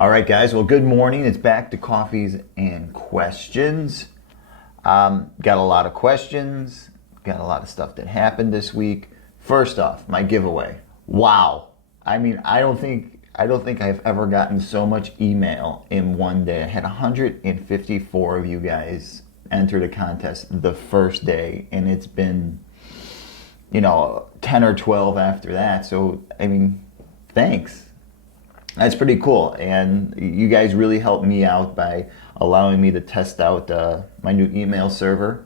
All right, guys. Well, good morning. It's back to coffees and questions. Got a lot of questions. Got a lot of stuff that happened this week. First off, my giveaway. Wow. I mean, I don't think I've ever gotten so much email in one day. I had 154 of you guys enter the contest the first day, and it's been, 10 or 12 after that. So, I mean, thanks. That's pretty cool, and you guys really helped me out by allowing me to test out my new email server.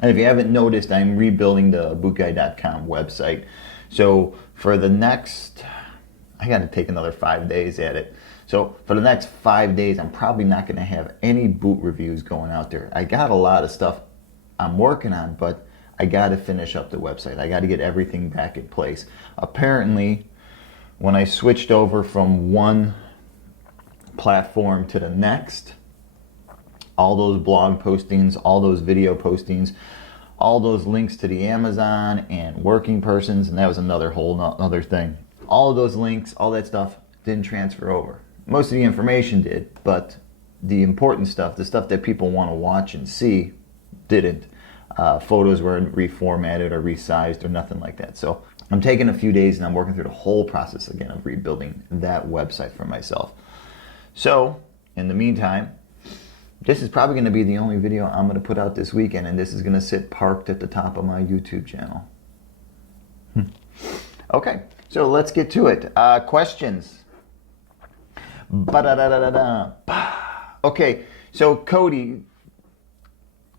And if you haven't noticed, I'm rebuilding the TheBootGuy.com website. So for the next, I got to take another 5 days at it. So for the next 5 days, I'm probably not going to have any boot reviews going out there. I got a lot of stuff I'm working on, but I got to finish up the website. I got to get everything back in place. Apparently, when I switched over from one platform to the next, all those blog postings, all those video postings, all those links to the Amazon and working persons, and that was another whole other thing. All of those links, all that stuff didn't transfer over. Most of the information did, but the important stuff, the stuff that people want to watch and see, didn't. Photos weren't reformatted or resized or nothing like that. So I'm taking a few days and I'm working through the whole process again of rebuilding that website for myself. So in the meantime, this is probably going to be the only video I'm going to put out this weekend, and this is going to sit parked at the top of my YouTube channel. Okay, so let's get to it. Questions. Okay, so Cody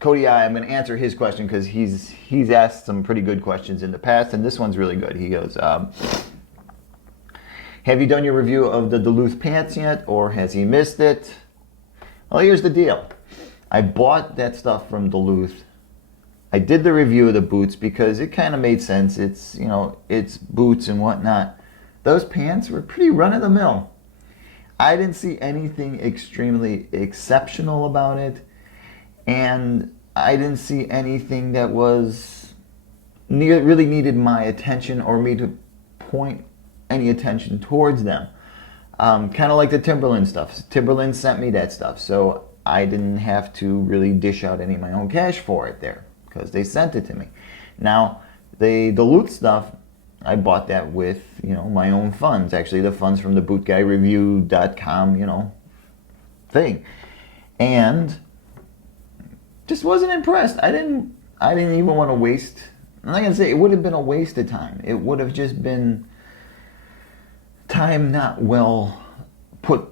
I'm going to answer his question because he's asked some pretty good questions in the past, and this one's really good. He goes, have you done your review of the Duluth Pants yet, or has he missed it? Well, here's the deal. I bought that stuff from Duluth. I did the review of the boots because it kind of made sense. It's, it's boots and whatnot. Those pants were pretty run-of-the-mill. I didn't see anything extremely exceptional about it. And I didn't see anything that was really needed my attention or me to point any attention towards them. Kind of like the Timberland stuff. Timberland sent me that stuff, so I didn't have to really dish out any of my own cash for it there because they sent it to me. Now, the Duluth stuff, I bought that with, my own funds. Actually, the funds from the TheBootGuyReview.com, thing. And just wasn't impressed. I didn't even want to waste. I'm not gonna say it would have been a waste of time. It would have just been time not well put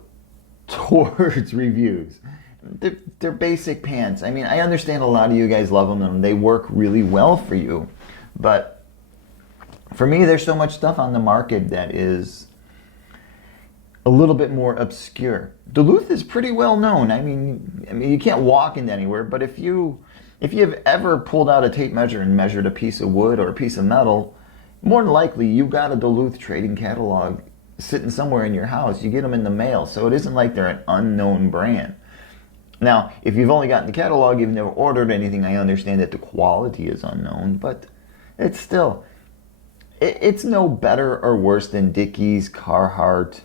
towards reviews. They're basic pants. I mean, I understand a lot of you guys love them and they work really well for you, but for me, there's so much stuff on the market that is a little bit more obscure. Duluth is pretty well known. I mean, you can't walk into anywhere, but if you have ever pulled out a tape measure and measured a piece of wood or a piece of metal, more than likely you've got a Duluth trading catalog sitting somewhere in your house. You get them in the mail, so it isn't like they're an unknown brand. Now, if you've only gotten the catalog, you've never ordered anything, I understand that the quality is unknown, but it's still, it's no better or worse than Dickies, Carhartt,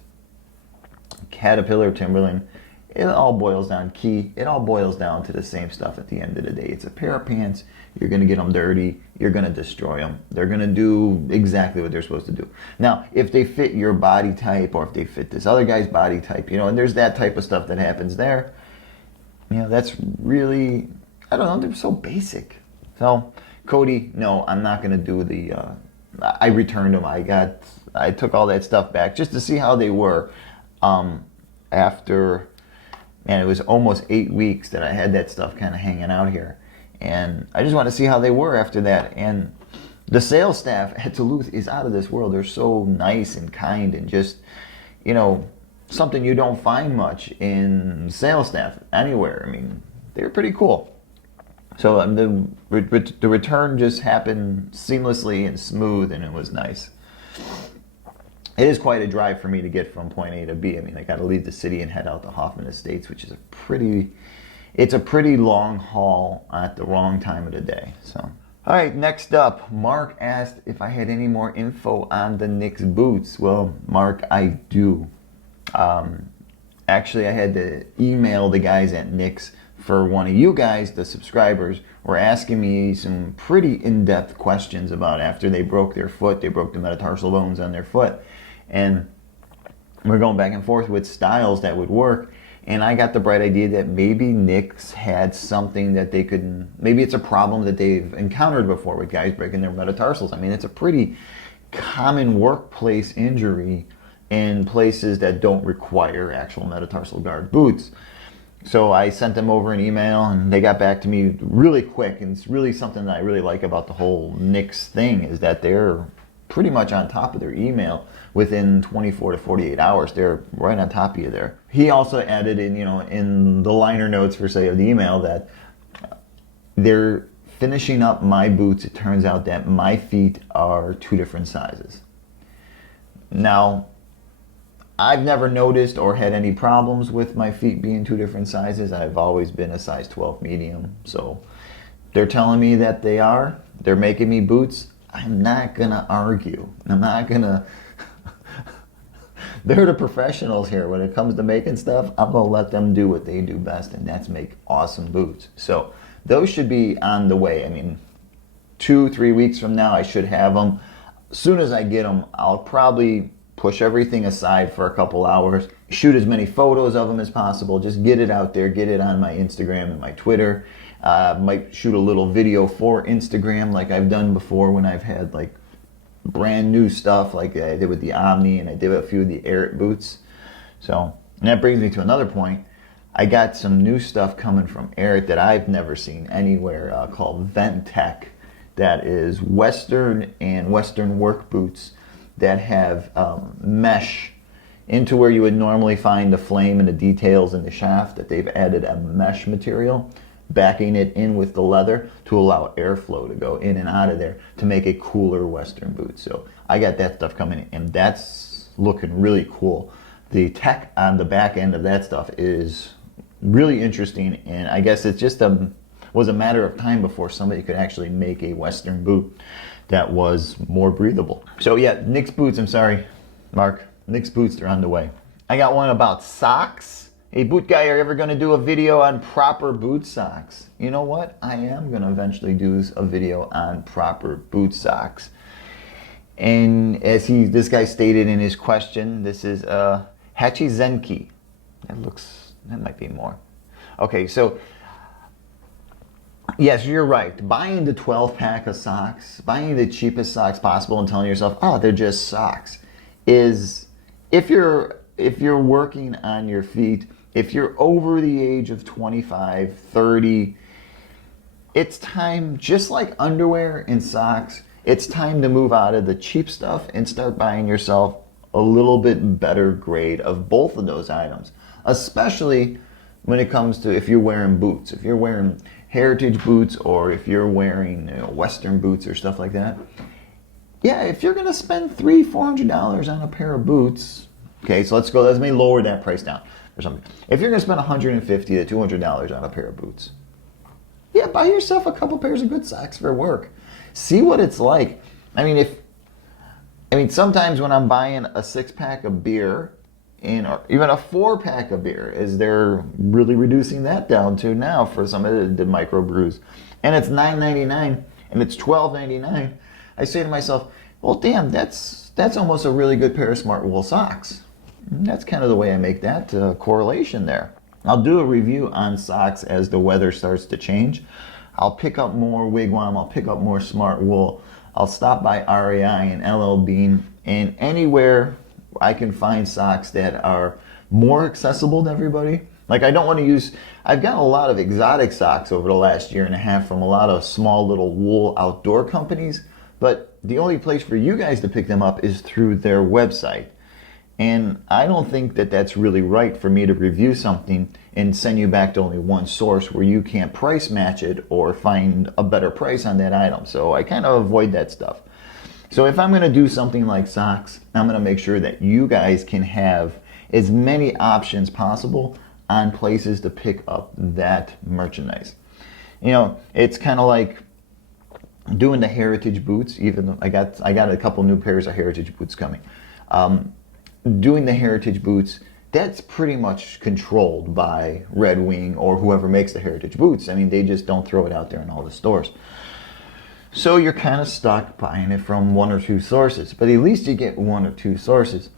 Caterpillar, Timberland. It all boils down to the same stuff at the end of the day. It's a pair of pants. You're going to get them dirty. You're going to destroy them. They're going to do exactly what they're supposed to do. Now, if they fit your body type or if they fit this other guy's body type, and there's that type of stuff that happens there, that's really, I don't know, they're so basic. So, Cody, no, I'm not going to do I returned them. I took all that stuff back just to see how they were. After, and it was almost 8 weeks that I had that stuff kind of hanging out here. And I just want to see how they were after that. And the sales staff at Duluth is out of this world. They're so nice and kind and just, something you don't find much in sales staff anywhere. I mean, they're pretty cool. So the return just happened seamlessly and smooth, and it was nice. It is quite a drive for me to get from point A to B. I mean, I got to leave the city and head out to Hoffman Estates, which is a pretty long haul at the wrong time of the day. So, all right, next up, Mark asked if I had any more info on the Knicks boots. Well, Mark, I do. Actually, I had to email the guys at Nick's for one of you guys, the subscribers, were asking me some pretty in-depth questions about after they broke their foot, they broke the metatarsal bones on their foot. And we're going back and forth with styles that would work. And I got the bright idea that maybe Nick's had something that they could, maybe it's a problem that they've encountered before with guys breaking their metatarsals. I mean, it's a pretty common workplace injury in places that don't require actual metatarsal guard boots. So I sent them over an email and they got back to me really quick. And it's really something that I really like about the whole Nick's thing is that they're pretty much on top of their email within 24 to 48 hours. They're right on top of you there. He also added in, in the liner notes for say of the email that they're finishing up my boots. It turns out that my feet are 2 different sizes. Now, I've never noticed or had any problems with my feet being 2 different sizes. I've always been a size 12 medium. So they're telling me that they're making me boots. I'm not gonna argue. I'm not gonna, they're the professionals here. When it comes to making stuff, I'm gonna let them do what they do best, and that's make awesome boots. So those should be on the way. I mean, 2-3 weeks from now, I should have them. As soon as I get them, I'll probably push everything aside for a couple hours, shoot as many photos of them as possible, just get it out there, get it on my Instagram and my Twitter. Might shoot a little video for Instagram like I've done before when I've had like brand new stuff like I did with the Omni and I did a few of the Eric boots. So, and that brings me to another point. I got some new stuff coming from Eric that I've never seen anywhere called Vent Tech. That is Western and Western work boots that have mesh into where you would normally find the flame and the details in the shaft, that they've added a mesh material, backing it in with the leather to allow airflow to go in and out of there to make a cooler Western boot. So I got that stuff coming in, and that's looking really cool. The tech on the back end of that stuff is really interesting, and I guess it's just was a matter of time before somebody could actually make a Western boot that was more breathable. So yeah, Nick's boots, I'm sorry, Mark, Nick's boots are on the way. I got one about socks. Hey, boot guy, are you ever gonna do a video on proper boot socks? You know what? I am gonna eventually do a video on proper boot socks. And as this guy stated in his question, this is Hachizenki. That might be more. Okay, so yes, you're right. Buying the 12 pack of socks, buying the cheapest socks possible and telling yourself, oh, they're just socks, is if you're working on your feet, if you're over the age of 25, 30, it's time, just like underwear and socks, it's time to move out of the cheap stuff and start buying yourself a little bit better grade of both of those items, especially when it comes to if you're wearing boots. If you're wearing heritage boots or if you're wearing Western boots or stuff like that. Yeah, if you're gonna spend $300-$400 on a pair of boots, okay, so let's me lower that price down or something. If you're gonna spend $150 to $200 on a pair of boots, yeah, buy yourself a couple pairs of good socks for work. See what it's like. I mean, sometimes when I'm buying a 6-pack of beer, or even a 4-pack of beer, as they're really reducing that down to now for some of the microbrews, and it's $9.99 and it's $12.99, I say to myself, well, damn, that's almost a really good pair of Smart Wool socks. And that's kind of the way I make that correlation there. I'll do a review on socks as the weather starts to change. I'll pick up more Wigwam, I'll pick up more Smart Wool. I'll stop by REI and LL Bean and anywhere I can find socks that are more accessible to everybody. Like I've got a lot of exotic socks over the last year and a half from a lot of small little wool outdoor companies, but the only place for you guys to pick them up is through their website. And I don't think that that's really right for me to review something and send you back to only one source where you can't price match it or find a better price on that item. So I kind of avoid that stuff. So if I'm going to do something like socks, I'm going to make sure that you guys can have as many options possible on places to pick up that merchandise. You know, it's kind of like doing the heritage boots. Even though I got a couple new pairs of heritage boots coming. Doing the heritage boots that's pretty much controlled by Red Wing or whoever makes the Heritage boots. I mean, they just don't throw it out there in all the stores. So you're kind of stuck buying it from one or two sources, but at least you get one or two sources.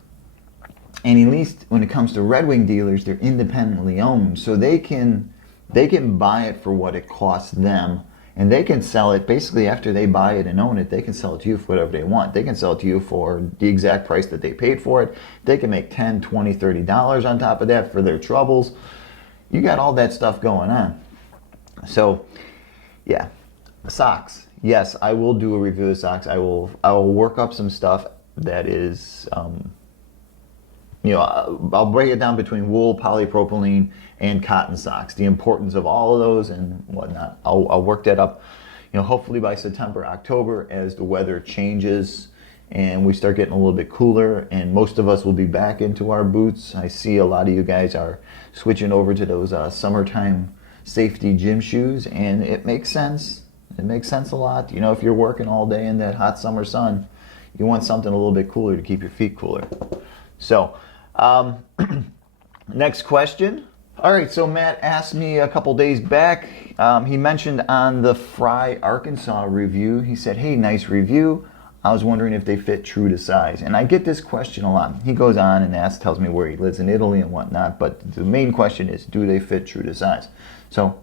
And at least when it comes to Red Wing dealers, they're independently owned, so they can buy it for what it costs them, and they can sell it basically after they buy it and own it. They can sell it to you for whatever they want. They can sell it to you for the exact price that they paid for it. They can make $10, $20, $30 on top of that for their troubles. You got all that stuff going on. So yeah, socks. Yes, I will do a review of socks. I will work up some stuff that is I'll break it down between wool, polypropylene, and cotton socks, the importance of all of those and whatnot. I'll work that up, hopefully by September, October, as the weather changes and we start getting a little bit cooler, and most of us will be back into our boots. I see a lot of you guys are switching over to those summertime safety gym shoes, and it makes sense. It makes sense a lot. If you're working all day in that hot summer sun, you want something a little bit cooler to keep your feet cooler. So, next question. All right, so Matt asked me a couple days back, he mentioned on the Fry, Arkansas review, he said, hey, nice review. I was wondering if they fit true to size. And I get this question a lot. He goes on and tells me where he lives in Italy and whatnot, but the main question is, do they fit true to size? So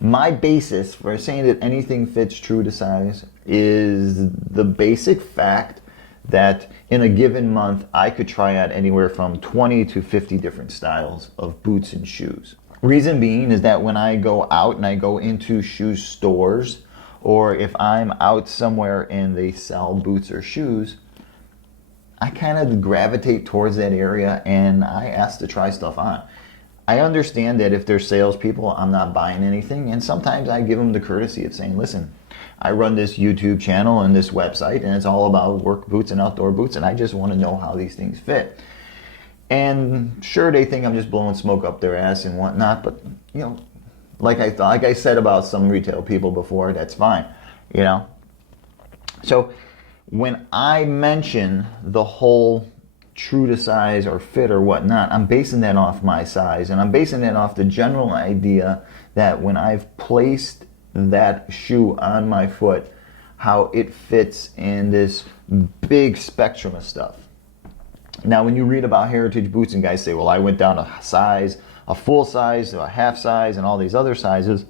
my basis for saying that anything fits true to size is the basic fact that in a given month, I could try out anywhere from 20 to 50 different styles of boots and shoes. Reason being is that when I go out and I go into shoe stores, or if I'm out somewhere and they sell boots or shoes, I kind of gravitate towards that area and I ask to try stuff on. I understand that if they're salespeople, I'm not buying anything, and sometimes I give them the courtesy of saying, listen, I run this YouTube channel and this website, and it's all about work boots and outdoor boots, and I just want to know how these things fit. And sure, they think I'm just blowing smoke up their ass and whatnot, but like I said about some retail people before, that's fine, So when I mention the whole true to size or fit or whatnot, I'm basing that off my size, and I'm basing that off the general idea that when I've placed that shoe on my foot, how it fits in this big spectrum of stuff. Now, when you read about Heritage boots and guys say, well, I went down a size, a full size, a half size, and all these other sizes,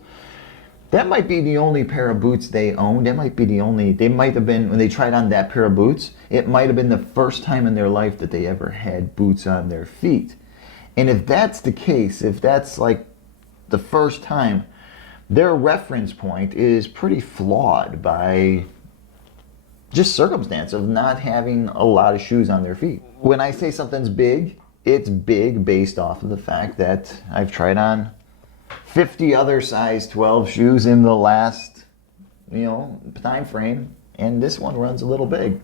that might be the only pair of boots they owned. That might be they might have been, when they tried on that pair of boots, it might have been the first time in their life that they ever had boots on their feet. And if that's the case, if that's like the first time, their reference point is pretty flawed by just circumstance of not having a lot of shoes on their feet. When I say something's big, it's big based off of the fact that I've tried on 50 other size 12 shoes in the last, time frame, and this one runs a little big.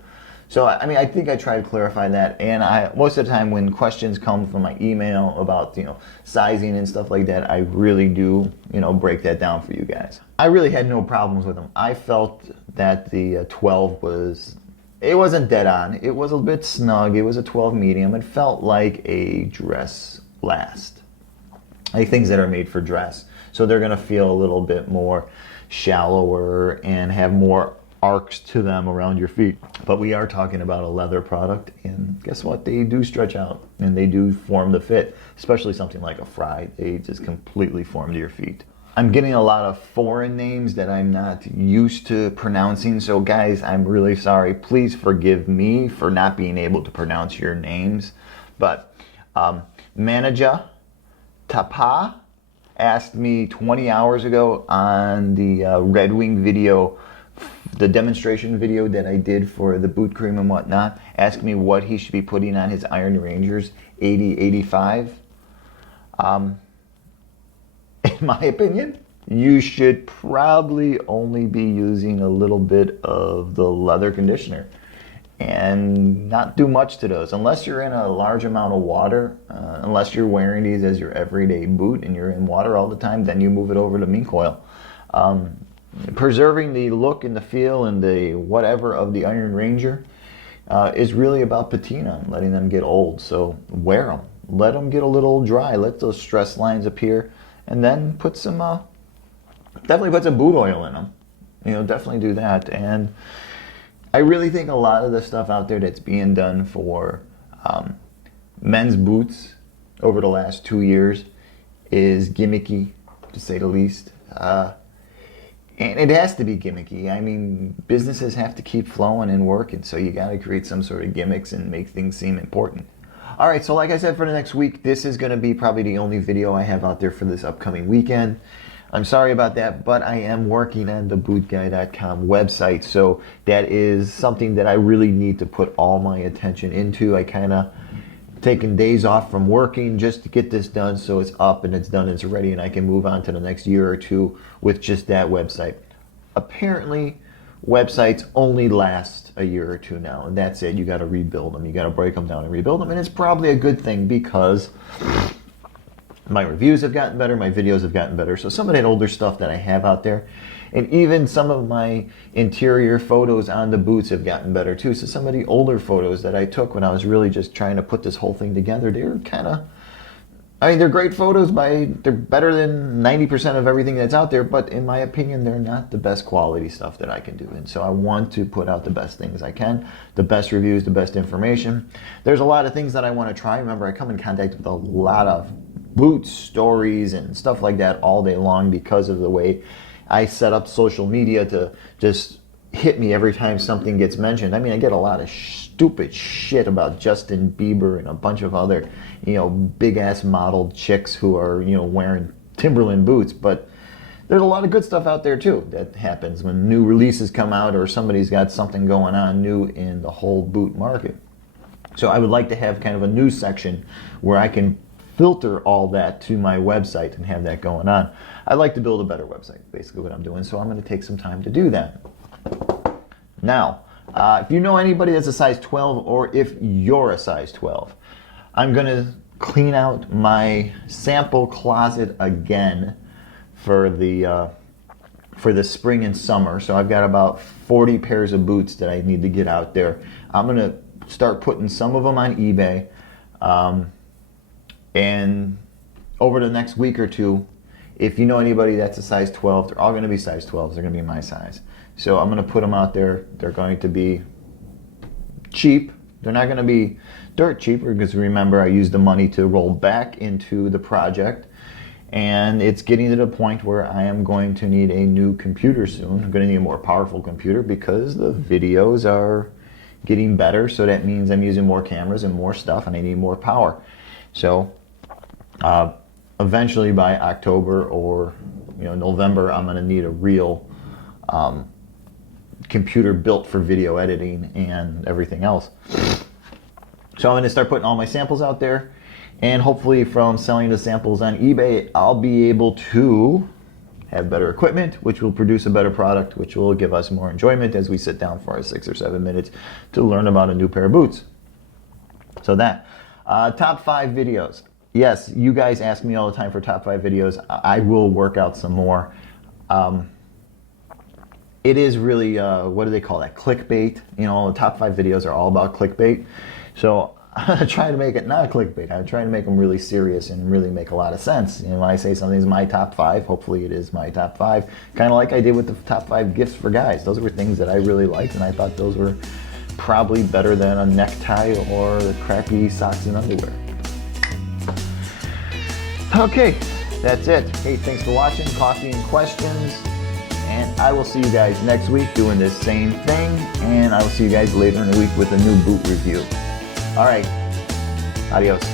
So, I think I try to clarify that, and most of the time when questions come from my email about, sizing and stuff like that, I really do, break that down for you guys. I really had no problems with them. I felt that the 12 it wasn't dead on. It was a bit snug. It was a 12 medium. It felt like a dress last. Like things that are made for dress. So they're going to feel a little bit more shallower and have more arcs to them around your feet. But we are talking about a leather product, and guess what? They do stretch out and they do form the fit, especially something like a Fry. They just completely form to your feet. I'm getting a lot of foreign names that I'm not used to pronouncing, so guys, I'm really sorry. Please forgive me for not being able to pronounce your names. But Manaja Tapa asked me 20 hours ago on the Red Wing video, the demonstration video that I did for the boot cream and whatnot, asked me what he should be putting on his Iron Rangers 8085. In my opinion, you should probably only be using a little bit of the leather conditioner and not do much to those unless you're in a large amount of water, unless you're wearing these as your everyday boot and you're in water all the time, then you move it over to mink oil. Preserving the look and the feel and the whatever of the Iron Ranger is really about patina and letting them get old. So wear them. let them get a little dry, let those stress lines appear, and then put some, definitely put some boot oil in them. Definitely do that. And I really think a lot of the stuff out there that's being done for men's boots over the last 2 years is gimmicky, to say the least. And it has to be gimmicky. I mean, businesses have to keep flowing and working, so you got to create some sort of gimmicks and make things seem important. All right, so like I said, for the next week, this is going to be probably the only video I have out there for this upcoming weekend. I'm sorry about that, but I am working on the TheBootGuy.com website, so that is something that I really need to put all my attention into. I kind of taken days off from working just to get this done, so it's up and it's done and it's ready, and I can move on to the next year or two with just that website. Apparently, websites only last a year or two now, and that's it. You got to rebuild them. You got to break them down and rebuild them, and it's probably a good thing because my reviews have gotten better, my videos have gotten better. So some of that older stuff that I have out there, and even some of my interior photos on the boots have gotten better too. So some of the older photos that I took when I was really just trying to put this whole thing together, they're kind of, I mean, they're great photos, they're better than 90% of everything that's out there, but in my opinion, they're not the best quality stuff that I can do. And so I want to put out the best things I can, the best reviews, the best information. There's a lot of things that I want to try. Remember, I come in contact with a lot of boot stories and stuff like that all day long because of the way I set up social media to just hit me every time something gets mentioned. I mean, I get a lot of stupid shit about Justin Bieber and a bunch of other, big ass modeled chicks who are, wearing Timberland boots, but there's a lot of good stuff out there too that happens when new releases come out or somebody's got something going on new in the whole boot market. So I would like to have kind of a news section where I can filter all that to my website and have that going on. I'd like to build a better website, basically what I'm doing, so I'm going to take some time to do that. Now, if you know anybody that's a size 12 or if you're a size 12, I'm going to clean out my sample closet again for the spring and summer. So I've got about 40 pairs of boots that I need to get out there. I'm going to start putting some of them on eBay. And over the next week or two, if you know anybody that's a size 12, they're all going to be size 12s. They're going to be my size. So I'm going to put them out there. They're going to be cheap. They're not going to be dirt cheap because remember, I used the money to roll back into the project. And it's getting to the point where I am going to need a new computer soon. I'm going to need a more powerful computer because the videos are getting better. So that means I'm using more cameras and more stuff and I need more power. So eventually by October or November, I'm going to need a real computer built for video editing and everything else. So I'm going to start putting all my samples out there, and hopefully from selling the samples on eBay, I'll be able to have better equipment, which will produce a better product, which will give us more enjoyment as we sit down for our 6 or 7 minutes to learn about a new pair of boots. So that. Top 5 videos. Yes, you guys ask me all the time for top 5 videos. I will work out some more. It is really, what do they call that? Clickbait. The top 5 videos are all about clickbait. So I'm trying to make it not clickbait. I'm trying to make them really serious and really make a lot of sense. When I say something's my top 5, hopefully it is my top 5. Kind of like I did with the top 5 gifts for guys. Those were things that I really liked, and I thought those were probably better than a necktie or the crappy socks and underwear. Okay, that's it. Hey, thanks for watching Coffee and Questions, and I will see you guys next week doing this same thing, and I will see you guys later in the week with a new boot review. All right, adios.